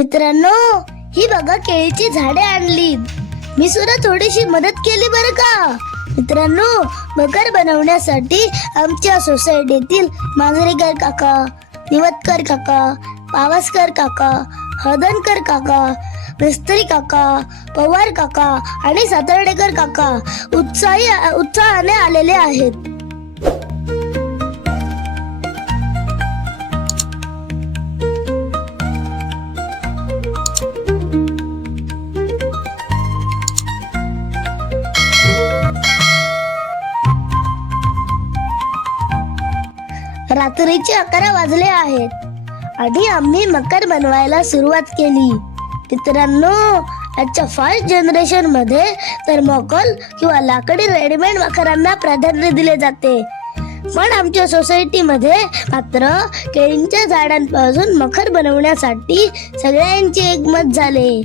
मित्रांनो, ही बघा केळीची झाडे आणली. मी सुद्धा थोडीशी मदत केली बरं का. मित्रांनो, मकर बनवण्यासाठी आमच्या सोसायटीतील मांजरेकर काका, निवतकर काका, पावसकर काका, हदनकर काका, मिस्त्री काका, पवार काका आणि सातर्डेकर काका उत्साहाने आलेले आहेत. रात्रीचे 11 वाजले आहेत आणि आम्ही मकर बनवायला सुरुवात केली. मित्रांनो, आजच्या फास्ट जनरेशन मध्ये थर्मोकोल किंवा लाकडी रेडीमेड मकरांना प्राधान्य दिले जाते. पण आमच्या सोसायटीमध्ये मात्र केळींच्या झाडांपासून मकर बनवण्यासाठी सगळ्यांचे एकमत झाले.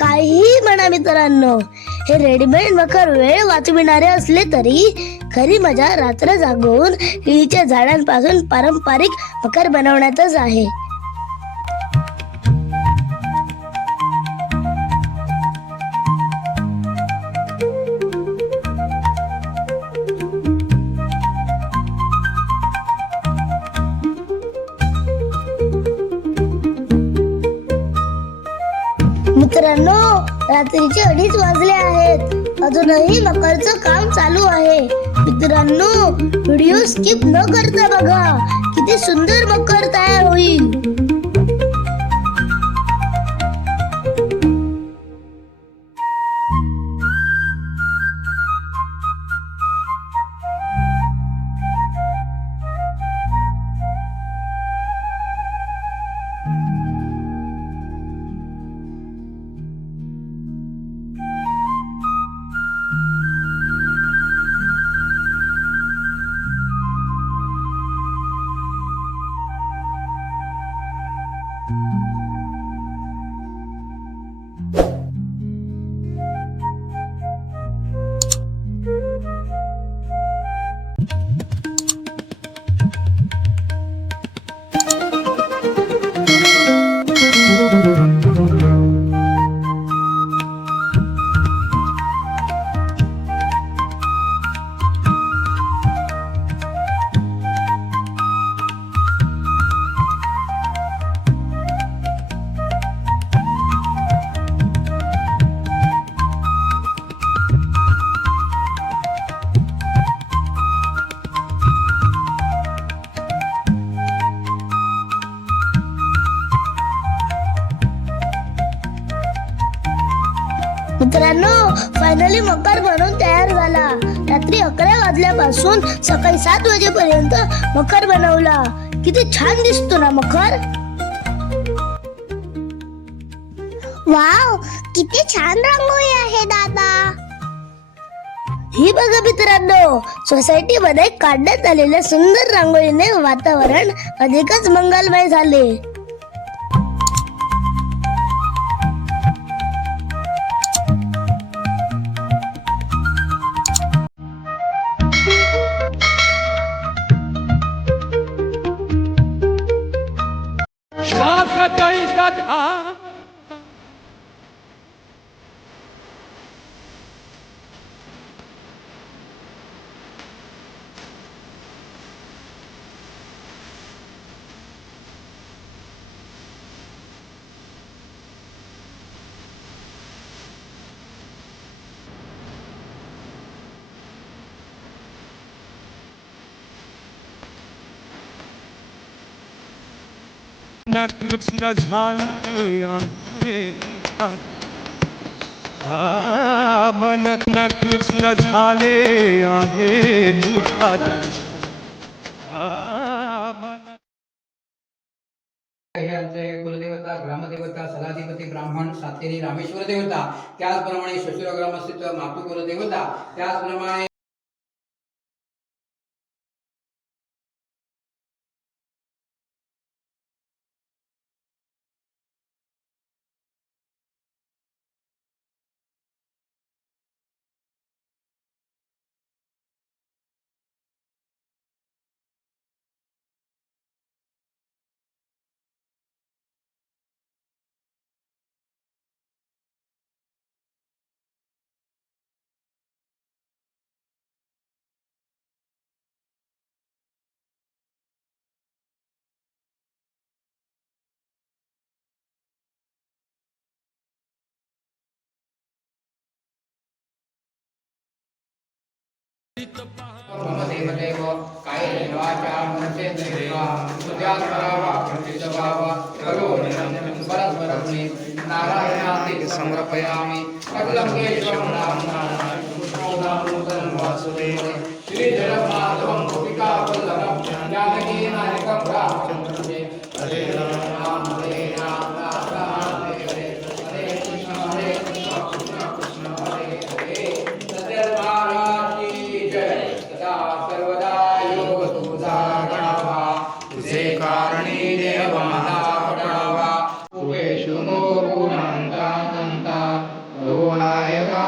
काहीही म्हणा मित्रांनो, हे रेडीमेड मकर वेळ वाचविणारे असले तरी खरी मजा रात्र जागून केळीच्या झाडांपासून पारंपरिक मकर बनवण्यातच आहे. मित्रांनो, रात्रीचे 2:30 वाजले आहेत. अजूनही मकरचं काम चालू आहे. मित्रांनो, व्हिडिओ स्किप न करता बघा, किती सुंदर मकर तयार होईल. मित्रांनो, फायनली मकर बनवून तयार झाला. रात्री 11 वाजल्यापासून सकाळी 7 वाजेपर्यंत मकर बनवला. किती छान दिसतो ना मकर. वाव, किती छान रांगोळी आहे दादा. ही बघा मित्रांनो, सोसायटी मध्ये काढण्यात आलेल्या सुंदर रांगोळीने वातावरण अधिकच मंगलमय झाले. हे आमचे कुलदेवता, ग्रामदेवता, सदाधिपती ब्राह्मण सातेरी रामेश्वर देवता, त्याचप्रमाणे श्वशुर ग्रामस्थित मातू कुलदेवता, त्याचप्रमाणे ब्रह्मदेवदेव कायेन वाचा मनसेन्द्रियर्वा बुद्ध्यात्मना वा प्रकृतिस्वभाव करोमि परस्परं नारायणाते समर्पयामि सकलं केशवं नाम कृष्णोदामोदरं वासुदेवं श्रीधरमाधवं गोपिकावल्लभं जानकीनायकं रामचन्द्रं हरे राम हरे राम राम राम हरे हरे हरे कृष्ण कृष्ण कृष्ण हरे हरे सत्य महाराज की जय सदा सर्वदा योग तुझा गणावा तुझे कारणी देव मला पडावा उपेशु मोरू म्हणता म्हणता हो नायका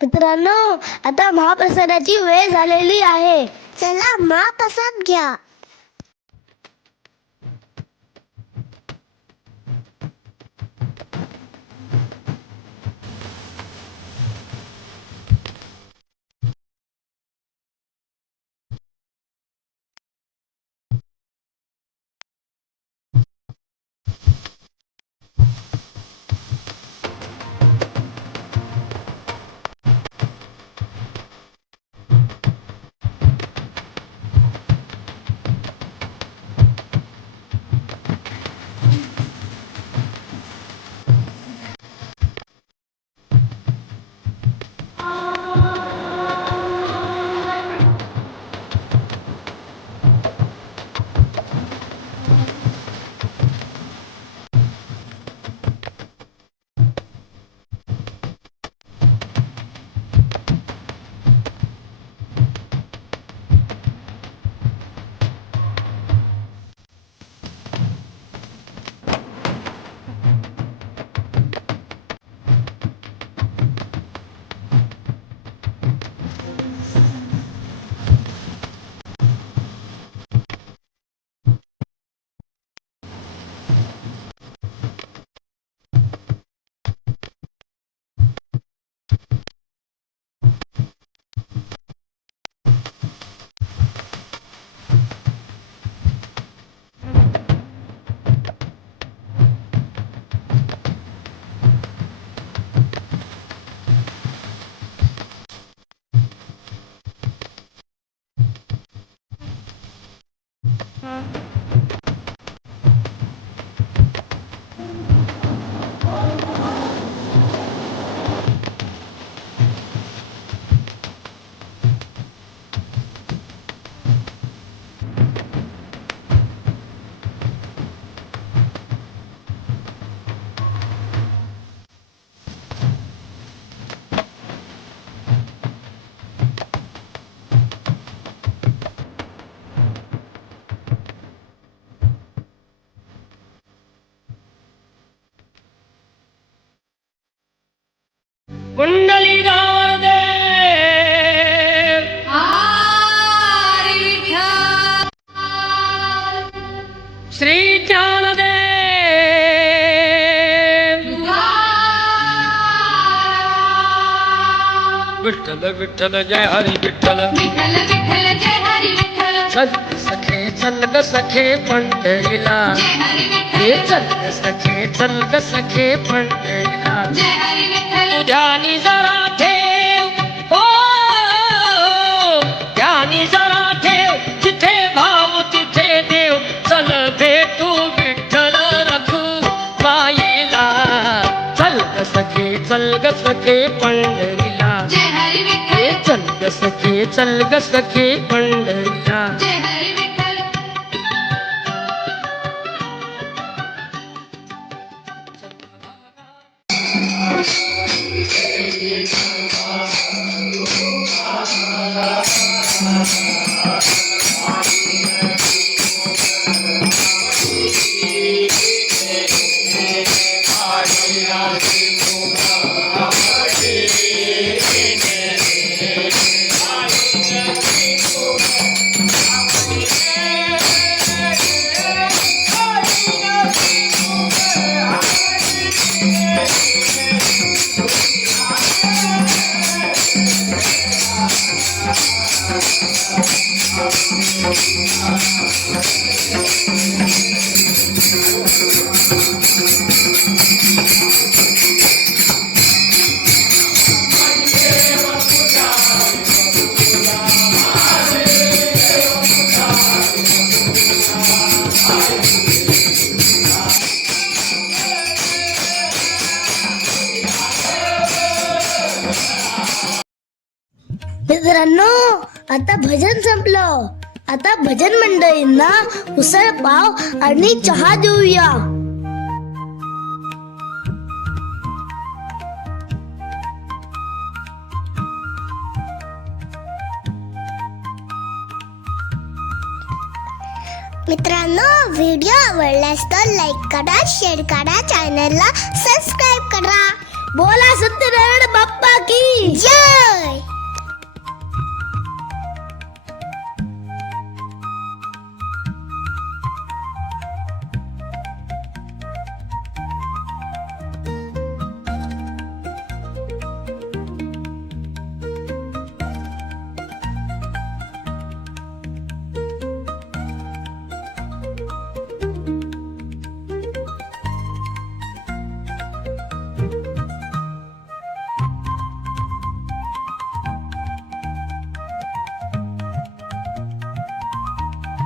मित्रांनो, आता महाप्रसादाची वेळ झालेली आहे. चला महाप्रसाद घ्या. कुंडली गावदेव श्री ज्ञानदेव विठ्ठल विठ्ठल जय हरी विठ्ठल विठ्ठल विठ्ठल जय हरी विठ्ठल चल सखे चल ग सखे पंढरीला हे चल ग सखे चल ग सखे पंढरीला ध्यानी जरा ठेव हो ध्यानी जरा ठेव जिथे भाव तिथे देव चल भेटू विठ्ठल रखुमाईला चल ग सखे पंढरीला हे चल ग सखे पंढरीला मित्रांनो, आता भजन संपलं. आता भजन मंडळींना उसळ पाव आणि चहा देऊया. मित्रांनो, व्हिडिओ आवडल्यास तर लाईक करा, शेअर करा, चॅनलला सबस्क्राईब करा. बोला सत्यनारायण बाप्पा की जय.